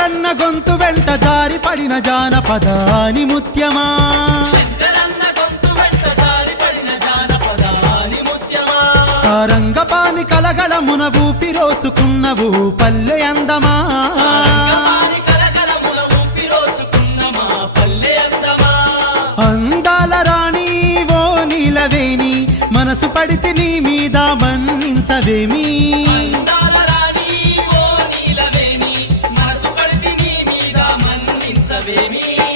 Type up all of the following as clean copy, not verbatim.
శంకరన్న గొంతు వెంట జారి పడిన జానపదాని ముత్యమా సారంగపాని కలగలమున ఊపిరోసుకున్నవు పల్లె అందమా అందాల రాణి ఓ నీలవేణి మనసు పడితే నీ మీద మన్నించవేమి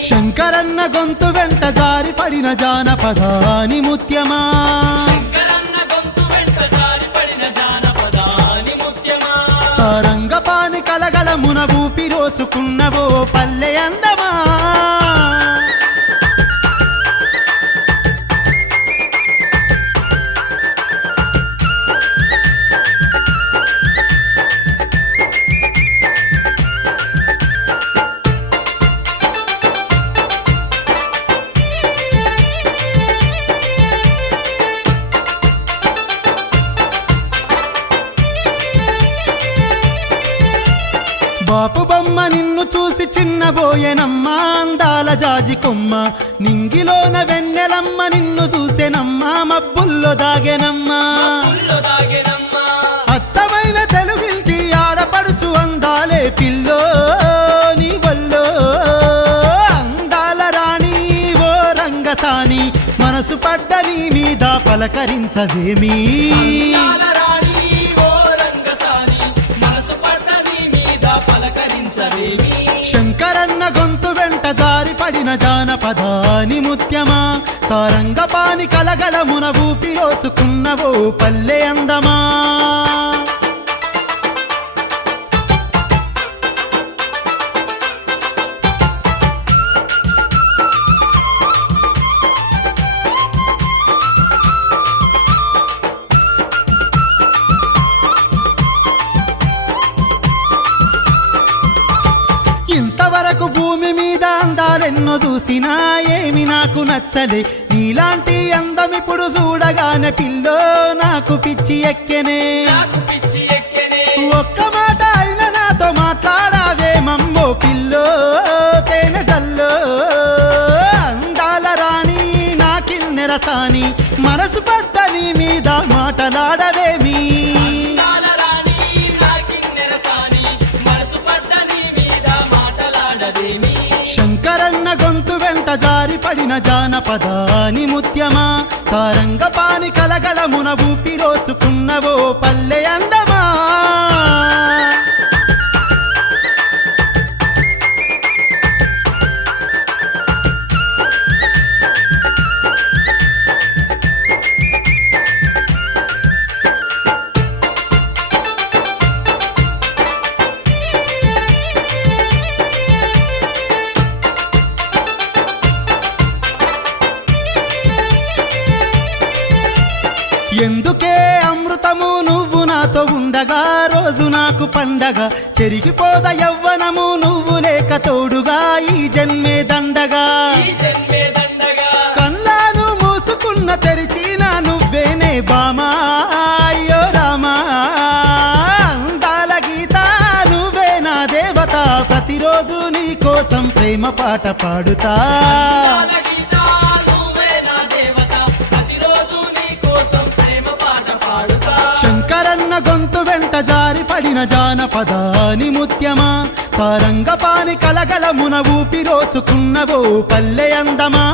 శంకరన్న గొంతు వెంట జారి పడిన జానపదాని ముత్యమా సారంగపాని కలగలమున ఊపిరోసుకున్నవో పల్లె అందమా బాపు బొమ్మ నిన్ను చూసి చిన్నబోయేనమ్మ అందాల జాజి కొమ్మ నింగిలోన వెన్నెలమ్మ నిన్ను చూసేనమ్మా మబ్బుల్లో దాగెనమ్మా అచ్చమైన తెలుగింటి ఆడపడుచు అందాలే పిల్లో నీ వల్లో అందాల రాణి ఓ రంగసాని మనసు పడ్డ నీ మీద పలకరించవేమీ శంకరన్న గొంతు వెంట జారి పడిన జానపదాని ముత్యమా సారంగపాని కలగలమున ఊపిరోసుకున్నవో పల్లె అందమా ఇంతవరకు భూమి మీద అందాలెన్నో చూసినా ఏమి నాకు నచ్చలే నీలాంటి అందమిప్పుడు చూడగానే పిల్లో నాకు పిచ్చి ఎక్కెనే ఒక్క మాట అయినా నాతో మాట్లాడావేమమ్మో పిల్లో తేనె జల్లో అందాల రాణి నాకిన్నెరసాని మనసు పడ్డ నీ మీద మాటలాడవేమి శంకరన్న గొంతు వెంట జారి పడిన జానపదాని ముత్యమా సారంగపాని కలగలమున ఊపిరోసుకున్నవో పల్లె అందమా ఎందుకే అమృతము నువ్వు నాతో ఉండగా రోజు నాకు పండగ చెరిగిపోద యవ్వనము నువ్వు లేక తోడుగా ఈ జన్మే దండగా కళ్ళను మూసుకున్న తెరిచిన నువ్వేనే బామా అయ్యో రామా అందాల గీత నువ్వే నా దేవత ప్రతిరోజు నీ కోసం ప్రేమ పాట పాడుతా శంకరన్న గొంతు వెంట జారి పడిన జానపదాని ముత్యమా సారంగపాని కలగలమున ఊపిరోసుకున్నవో పల్లె అందమా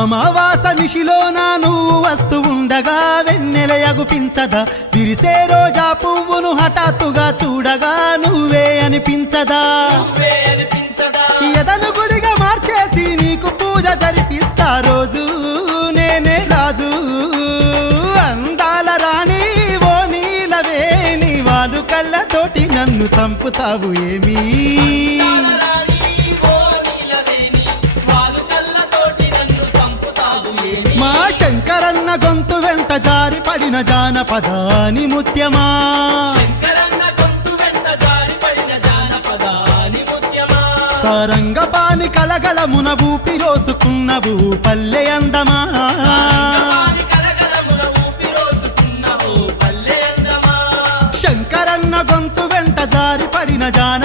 అమావాస నిశిలోన నువ్వు వస్తూ ఉండగా వెన్నెలయగుపించదా విరిసే రోజా పువ్వును హఠాత్తుగా చూడగా నువ్వే అనిపించదా ఎదను గుడిగా మార్చేసి నీకు పూజ జరిపిస్తా రోజు నేనే రాజు అందాల రాణి ఓ నీలవేణి వాళ్ళు కళ్ళతోటి నన్ను చంపుతావు ఏమీ శంకరన్న గొంతు వెంట జారి పడిన పడిన జానపదాని ముత్యమా శంకరన్న గొంతు వెంట జారిపడిన జానపదాని ముత్యమా సారంగపాని కలగలమున ఊపిరోసుకున్నవు పల్లె అందమా సారంగపాణి కలకలమున ఊపిరోసుకున్నవో పల్లె అందమా శంకరన్న గొంతు వెంట జారి పడిన జాన